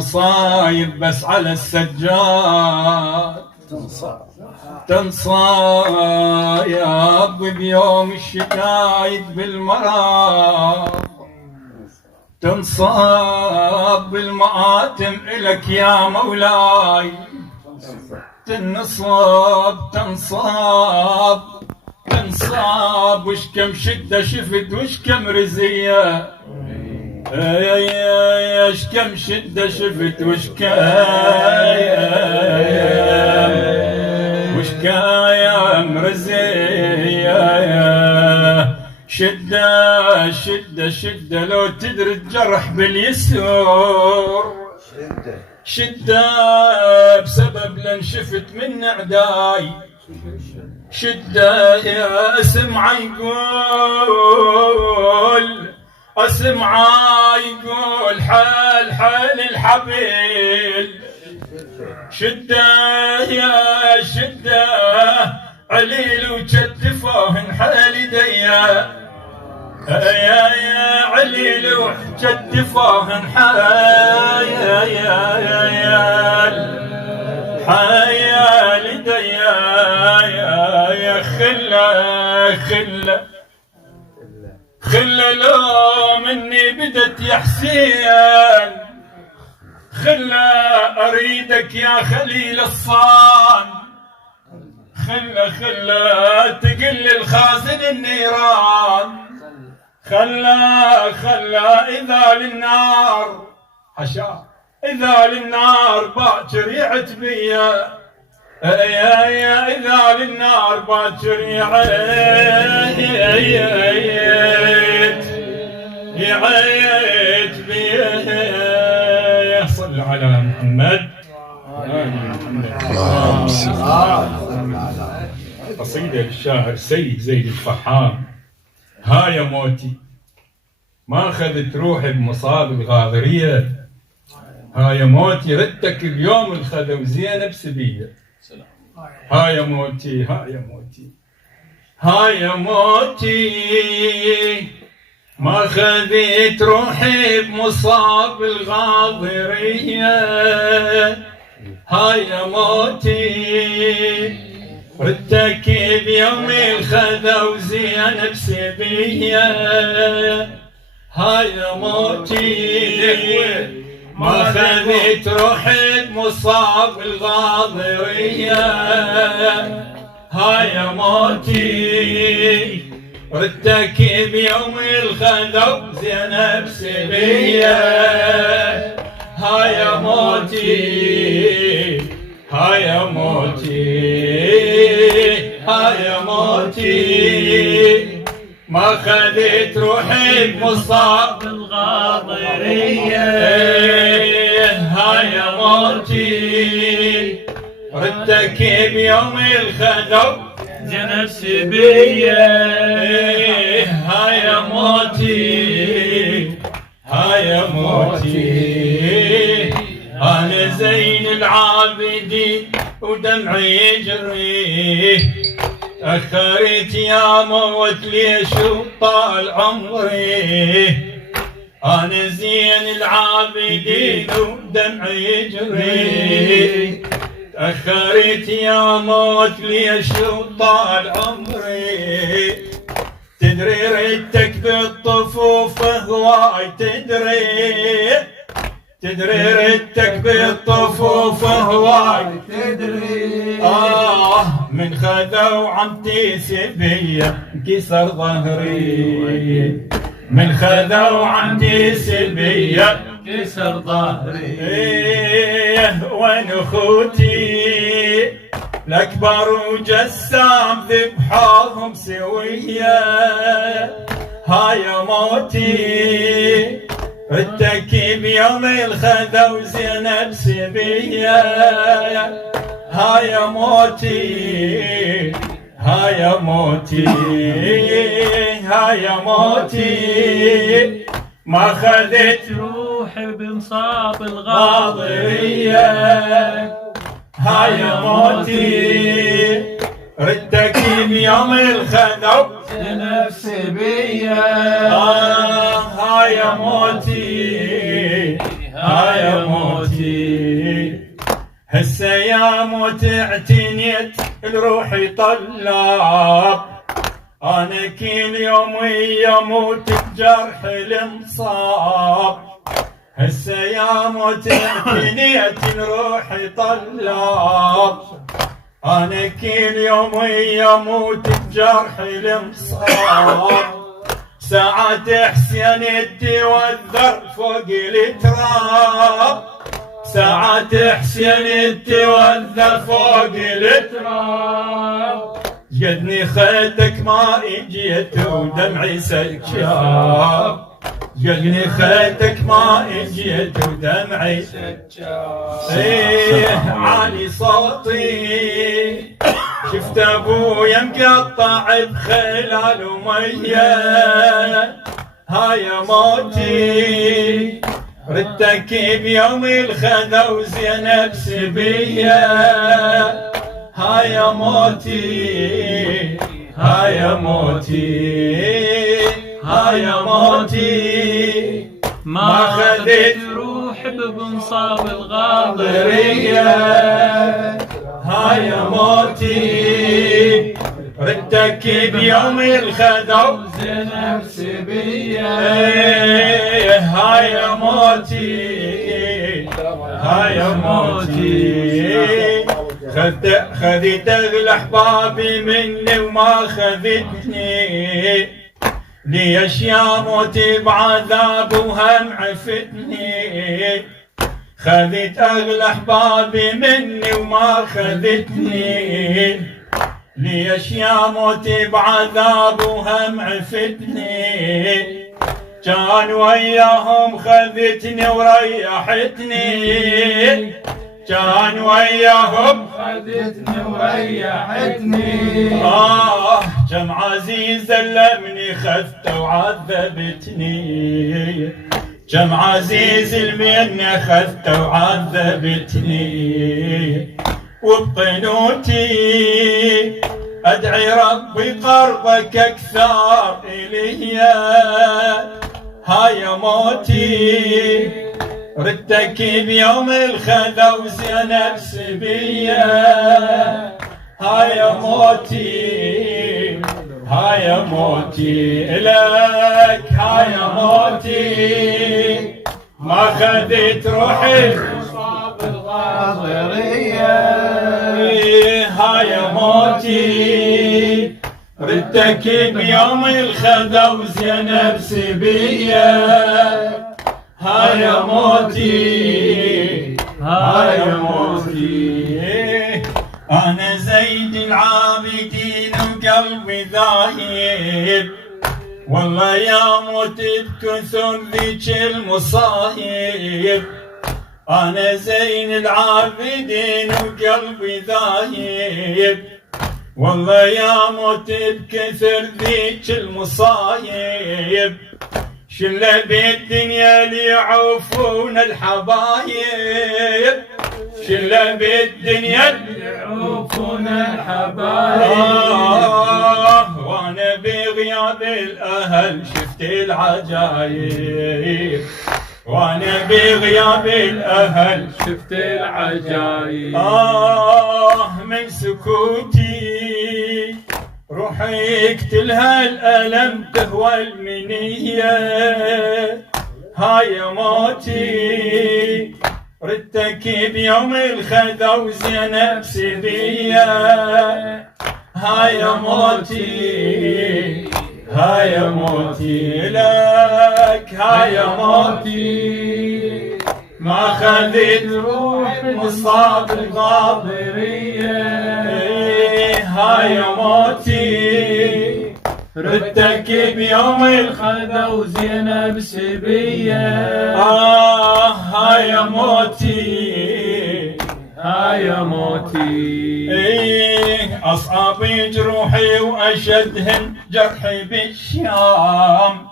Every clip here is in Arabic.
المصايب بس على السجاد تنصايب بيوم الشدايد بالمرض تنصاب بالمآتم إلك يا مولاي تنصاب وش كم شدة شفت وش كم رزية ايش كم شدة شفت وش كم رزية شدة لو تدري الجرح باليسور شدة بسبب لن شفت من عداي شدة يا اسمع يقول حال الحبيل شدة يا شدة عليل وجدفوهن حالي ديا يا عليل وجدفوهن حالي ديا يا خلة لو مني بدت يا حسين خلة أريدك يا خليل الصان خلة تقل الخازن النيران خلة إذا للنار حشا إذا للنار باكر يعت بيا يا إذا للنار باكر يعت بيا صل على محمد قصيدة للشاعر سيد زيد الفحام. ها يا موتي ما أخذت روحي بمصاب الغاضرية ها يا موتي ردك اليوم الخذوا زينب سبية ها يا موتي ما خذيت روحي بمصاب الغاضرية ها يا موتي ردك بيوم الخذوا زينب سبية ها يا موتي ما خذيت روحي بمصاب الغاضرية ها يا موتي ردك بيوم الخذوا زينب سبية ها يا موتي ما خذيت روحي بمصاب الغاضرية ها يا موتي ردك بيوم الخذوا زينب سبية ها يا موتي أنا زين العابدين ودمعي يجري أخرت يا موت ليش وطال عمري أنا زين العابدين ودمعي يجري أخرت يا موت ليش وطال عمري تدري ردك بالطفوف هواي تدري ردك بالطفوف هواي من خذوا عمتي سبية انكسر ظهري من خذوا عمتي سبية انكسر ظهري وين اخوتي الاكبر وجسام ذبحوهم سوية ها يا موتي ردك بيوم الخذوا زينب سبية ها يا موتي ما خذت روحي بمصاب الغاضرية ها يا موتي ردك بيوم الخذوا زينب سبية ها يا موتي هالسيام وتعتنيت لروحي طلاب، أنا كل يوم يموت بجرح المصاب. هالسيام وتعتنيت لروحي طلاب، أنا كل يوم يموت بجرح المصاب. ساعات حسين تودر فوق التراب، ساعات حسين تودر فوق التراب. جدني خدك ما اجيت ودمعي سكاب، جدني خدك ما اجيت ودمعي سكاب. ايه عالي صوتي شفت ابويا مقطع بخلال وميه، هاي موتي ردك بيوم الخذا وزينب سبيه، هاي موتي هاي موتي هاي موتي. ما خذت روح بمصاب الغاضرية، هاي موتي ردك بيوم الخذا وزينب سبية، هاي موتي هاي موتي. خذت اغلى احبابي مني وما خذتني، ليش يا موتي بعذاب وهم عفتني. خذت اغلى احبابي مني وما خذتني، ليش يا موتي بعذاب وهم عفتني. كان وياهم خذتني وريحتني، كان وياهم خذتني وريحتني. كم عزيز لمني خذته وعذبتني، كم عزيز المن خذته وعذبتني. وبقنوتي ادعي ربي قربك اكثر الي، هاي موتي ردك بيوم الخذا وزينب سبيه، هاي موتي هاي موتي لك، هاي موتي ما خذت روحي مصاب الغاضرية، هاي موتي ردك بيوم الخذا وزينب سبيه، هاي موتي هاي موتي. أنا زيد العابدين وقلبي ذاهب، والله يا موت بكثر ذيك المصايب. أنا زين العابدين وقلبي ذاهب، والله يا موت بكثر ذيك المصايب. شلة بالدنيا ليعوفون الحبايب، شلة بالدنيا يعوفون الحبايب. وانا بغياب الاهل شفت العجايب، وانا بغياب الاهل شفت العجايب. من سكوتي روحي يقتلها الألم تهوى المنية، هاي موتي ردك بيوم الخذا وزينب سبية، هاي موتي هاي موتي لك، هاي موتي ما خذت روح مصاب الغاضرية، هاي موتي ردك بيوم الخذا وزينب سبية، هاي موتي هاي موتي. أصعب جروحي وأشدهن جرحي بالشام،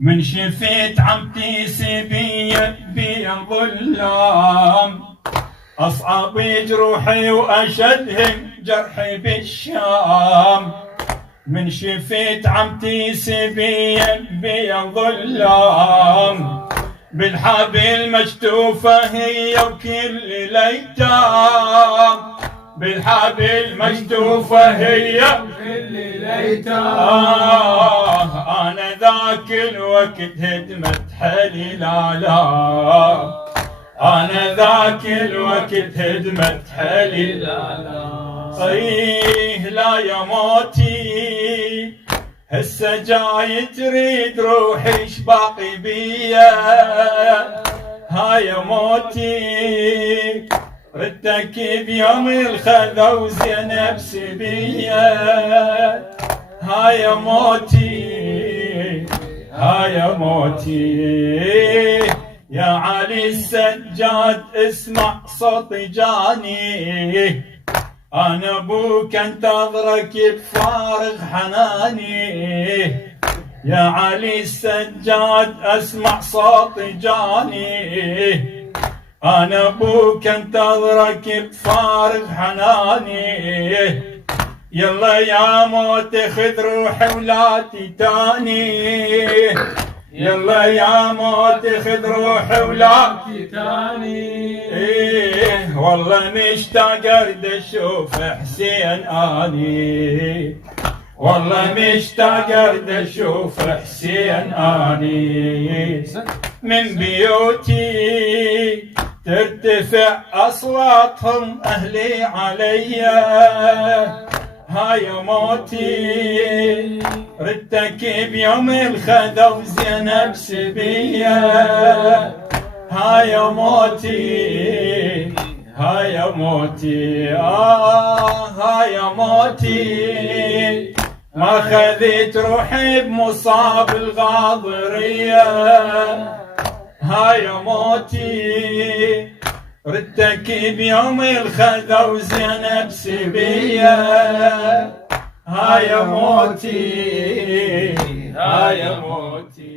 من شفيت عمتي سبية بظلام. أصعب جروحي وأشدهن جرحي بالشام، من شفيت عمتي سبية بظلام. بالحبل مشتوفة هي وكل الأيتام، بالحبل مشتوفة هي وكل الأيتام. أنا ذاك الوقت هدمت حلي لا أنا ذاك الوقت هدمت حلي لا لا يا موتي هسه جاي تريد روحي شباقي بيا. هاي موتي ردك بيوم الخذا وزينب سبيا. هاي موتي هاي موتي يا علي السجاد اسمع صوت جاني. أنا أبوك انتظرك بفارغ حناني. يا علي السجاد اسمع صوت جاني. أنا أبوك انتظرك بفارغ حناني. يلا يا موت خذ روحي ولا تاني. يلا يا موت خذ روحي ولا تاني. إيه والله مشتاق ارد اشوف حسين اني. والله مشتاق ارد اشوف حسين اني. من بيوتي ترتفع اصواتهم اهلي عليا. هاي موتي ردك بيوم الخذا وزينب سبيا. هاي موتي هاي موتي هاي موتي ما خذيت روحي بمصاب الغاضرية. هاي موتي ردك بيوم الخذا وزينب سبيا. هاي موتي هاي موتي